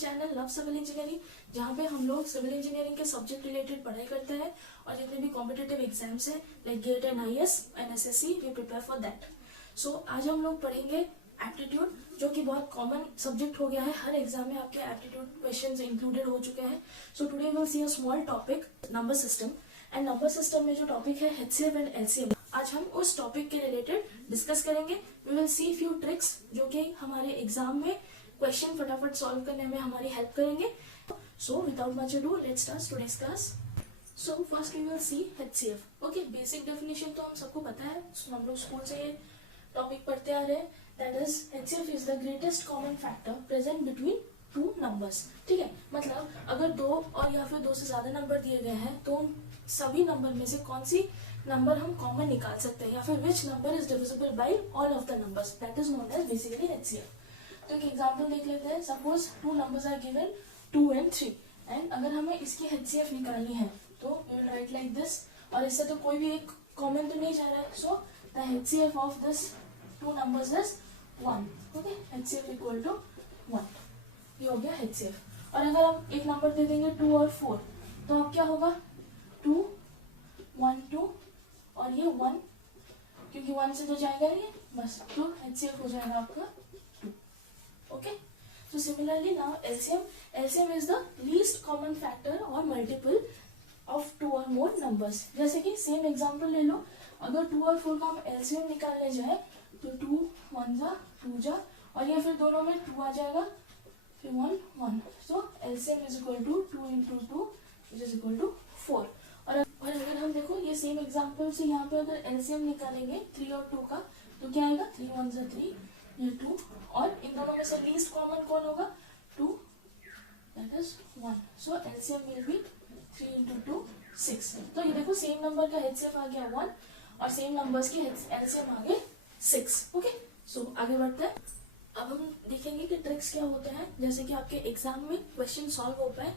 Channel love civil engineering, जहाँ पे हम लोग सिविल इंजीनियरिंग के सब्जेक्ट रिलेटेड पढ़ाई करते हैं और जितने भी कॉम्पिटेटिव एग्जाम्स हैं like GATE and IAS and SSC we prepare for that. So आज हम लोग पढ़ेंगे एप्टीट्यूड, जो कि बहुत कॉमन सब्जेक्ट हो गया है। हर एग्जाम में आपके एप्टीट्यूड क्वेश्चंस इंक्लूडेड हो चुके हैं। So today we will see a small topic number system, and number system में जो टॉपिक है एचसीएफ एंड एलसीएम, आज हम उस टॉपिक के रिलेटेड डिस्कस करेंगे। We will see few tricks जो कि हमारे एग्जाम में क्वेश्चन फटाफट सॉल्व करने में हमारी हेल्प करेंगे। So without much ado let's start today's class. So first we will see HCF. Okay, basic definition तो हम सबको पता है, हम लोग स्कूल से ये टॉपिक पढ़ते आ रहे हैं। That is HCF is the greatest common factor present between two numbers. ठीक है, मतलब अगर दो और या फिर दो से ज्यादा नंबर दिए गए हैं तो सभी नंबर में से कौन सी नंबर हम कॉमन निकाल सकते हैं, या फिर which number is divisible by all of the numbers, that is known as basically HCF. तो एक एग्जांपल देख लेते हैं। Suppose two numbers are given 2 and 3, and अगर हमें इसकी एचसीएफ निकालनी है तो we will write like this, और इससे तो कोई भी एक कॉमन तो नहीं जा रहा है। So the HCF of this two numbers is 1। Okay, HCF equal to 1, ये हो गया एचसीएफ। और अगर हम एक नंबर दे देंगे 2 और 4, तो अब क्या होगा 2 1 2 और ये 1, क्योंकि 1 से तो जाएगा ये बस, तो एचसीएफ हो जाएगा आपका 2। Okay, so similarly now LCM is the least common factor or multiple of 2 or more numbers। जैसे कि सेम एग्जांपल ले लो, अगर 2 और 4 का हम LCM निकालने जाए तो 2 1 जा 2 जा, और ये फिर दोनों में 2 आ जाएगा, फिर 1 1, so LCM is equal to 2 into 2 which is equal to 4। और अगर हम देखो ये सेम एग्जांपल से यहाँ पे अगर LCM निकालेंगे 3 और 2 का, तो क्या आएगा 3 1 जा 3, ये 2, और इन दोनों में से लीस्ट कॉमन कौन होगा 2, that is 1। So LCM will be 3 into 2 6। तो ये देखो सेम नंबर का एचसीएफ आ गया 1 और सेम नंबर्स की एलसीएम आ गए 6। ओके, सो आगे बढ़ते हैं। अब हम देखेंगे कि ट्रिक्स क्या होते हैं, जैसे कि आपके एग्जाम में क्वेश्चन सॉल्व हो पाए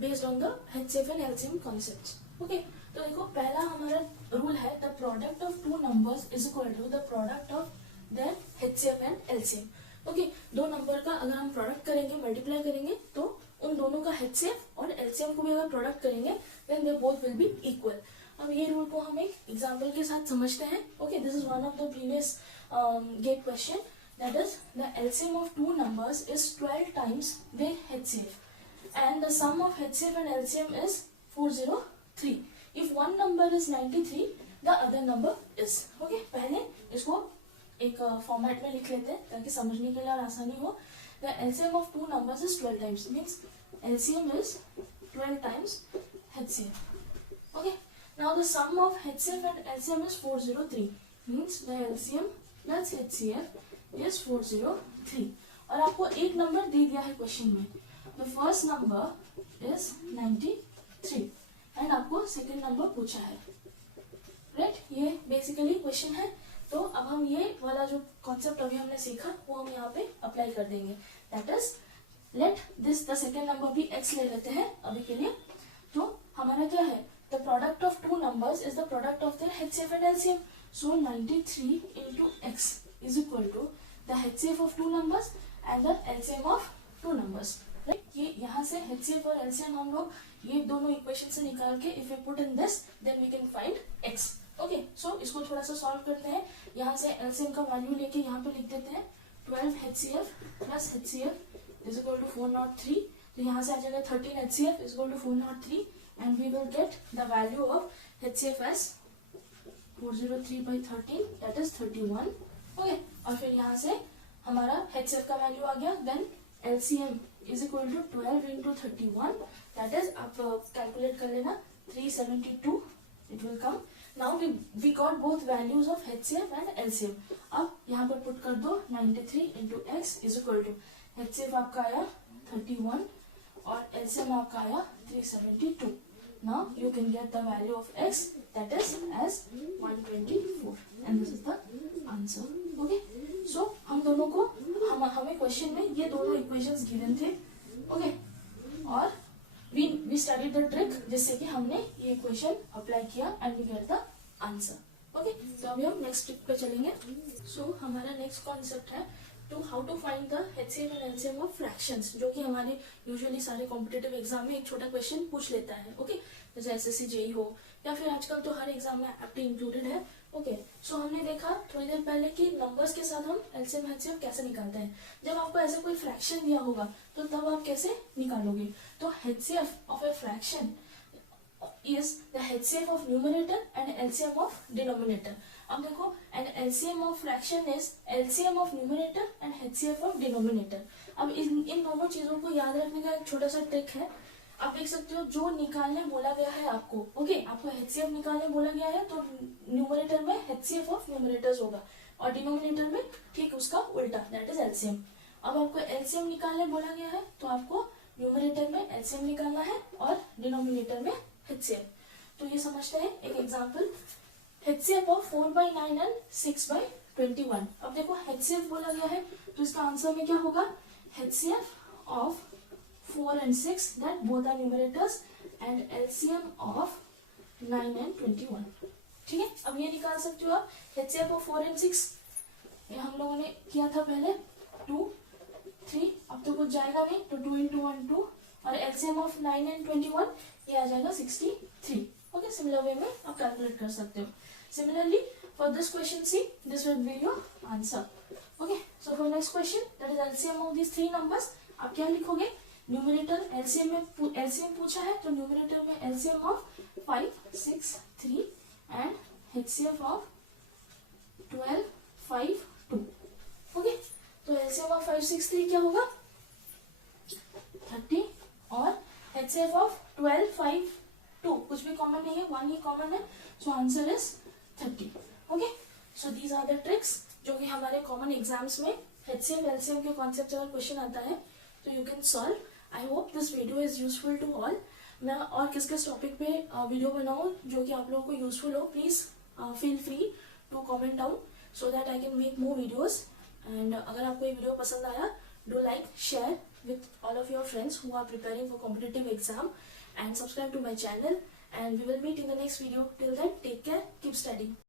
based on the HCF and LCM concepts. Okay, तो देखो पहला हमारा रूल है the product of two numbers is equal to the product of their HCF and LCM. Okay, दो नंबर का अगर हम प्रोडक्ट करेंगे, मल्टीप्लाई करेंगे, तो उन दोनों का एचसीएफ और एलसीएम को भी अगर प्रोडक्ट करेंगे then they both will be equal. अब ये रूल को हम एक एग्जांपल के साथ समझते हैं। Okay, this is one of the previous GATE question, that is the LCM of two numbers is 12 times their HCF and the sum of HCF and LCM is 403। If one number is 93 the other number is. Okay, पहले इसको एक format में लिख लेते हैं ताकि समझने के लिए और आसानी हो। The LCM of two numbers is 12 times, means LCM is 12 times HCF. Okay, now the sum of HCF and LCM is 403, means the LCM plus HCF is 403। और आपको एक नंबर दे दिया है क्वेश्चन में, the first number is 93 and आपको second number पूछा है, right? ये बेसिकली क्वेश्चन है। तो अब हम ये वाला जो कॉन्सेप्ट अभी हमने सीखा वो हम यहाँ पे अप्लाई कर देंगे। That is let this the second number भी x ले लेते हैं अभी के लिए। तो हमारा क्या है, the product of two numbers is the product of their HCF and LCM. So 93 into x is equal to the HCF of two numbers and the LCM of two numbers, right? ये यहाँ से HCF और LCM हम लोग ये दोनों equation से निकाल के if you put in this then we can find x। Okay, so इसको थोड़ा सा सॉल्व करते हैं। यहाँ से एलसीएम का वैल्यू लेके यहाँ पे लिख देते हैं 12 HCF plus HCF is equal to 403। तो यहाँ से आ जाएगा 13 HCF is equal to 403 and we will get the value of HCF as 403/13 that is 31। Okay, और फिर यहाँ से हमारा एचसीएफ का वैल्यू आ गया, then LCM is equal to 12 into 31 that is, आप कैलकुलेट कर लेना, 372 it will come. Now we got both values of HCF and LCM। अब यहाँ पर पुट कर दो 93 into x is equal to HCF आपका आया 31 और LCM आपका आया 372। Now you can get the value of x that is as 124 and this is the answer। Okay, so हम दोनों को हमें क्वेश्चन में ये दोनों इक्वेशंस गिवन थे। ओके, और we studied the trick जिससे कि हमने ये इक्वेशन अप्लाई किया and we get the answer। Okay, तो अभी हम नेक्स्ट ट्रिक पे चलेंगे। सो हमारा नेक्स्ट कॉन्सेप्ट है to how to find the HCF and LCM of fractions, जो कि हमारे यूजुअली सारे कॉम्पिटेटिव एग्जाम में एक छोटा क्वेश्चन पूछ लेता है। ओके, जैसे SSC JEE हो या फिर आजकल तो हर एग्जाम में एप्टी इंक्लूडेड है। ओके, सो हमने देखा थोड़ी देर पहले कि नंबर्स के साथ हम LCM HCF कैसे निकालते हैं। जब आपको ऐसे कोई फ्रैक्शन दिया होगा तो तब आप कैसे निकालोगे। तो HCF of a fraction is the HCF of numerator and LCM of denominator. अब देखो, and LCM of fraction is LCM of numerator and HCF of denominator. अब इन दोनों चीजों को याद रखने का एक छोटा सा ट्रिक है। आप देख सकते हो, जो निकालने बोला गया है आपको, ओके, आपको HCF निकालने बोला गया है तो न्यूमरेटर में HCF ऑफ न्यूमरेटर्स होगा और डिनोमिनेटर में ठीक उसका उल्टा, दैट इज LCM। अब आपको LCM निकालने बोला गया है तो आपको न्यूमरेटर में LCM निकालना है और डिनोमिनेटर में HCF। तो ये समझते हैं एक एग्जांपल, HCF ऑफ 4/9 एंड 6/21। अब देखो HCF बोला गया है तो इसका आंसर में क्या होगा, HCF of 4 and 6 that both are numerators and LCM of 9 and 21। ठीक है, अब ये निकाल सकते हो आप HCF ऑफ 4 and 6, ये हम लोगों ने किया था पहले 2 3, अब तो कुछ जाएगा नहीं तो 2 into 1 2, और LCM ऑफ 9 and 21 ये आ जाएगा 63। ओके, सिमिलर वे में आप कैलकुलेट कर सकते हो। Similarly for this question see this will be your answer. Okay, so for next question that is LCM of this 3 numbers, आप क्या लिखोगे, न्यूमरेटर LCM में LCM पूछा है तो न्यूमरेटर में LCM of 5 6 3 and HCF of 12 5 2। Okay, तो LCM of 5 6 3 क्या होगा 30 और HCF ऑफ 12 5 2 कुछ भी कॉमन नहीं है, 1 ही कॉमन है, so answer is 30। Okay, so these are the tricks जो कि हमारे कॉमन एग्जाम्स में HCF LCM के कॉन्सेप्ट अगर क्वेश्चन आता है तो you can solve. I hope this video is useful to all. मैं और किस किस टॉपिक पे वीडियो बनाऊँ जो कि आप लोगों को यूजफुल हो, please feel free to comment down so that I can make more videos. And अगर आपको ये वीडियो पसंद आया, do like share with all of your friends who are preparing for competitive exam, and subscribe to my channel, and we will meet in the next video. Till then, take care, keep studying.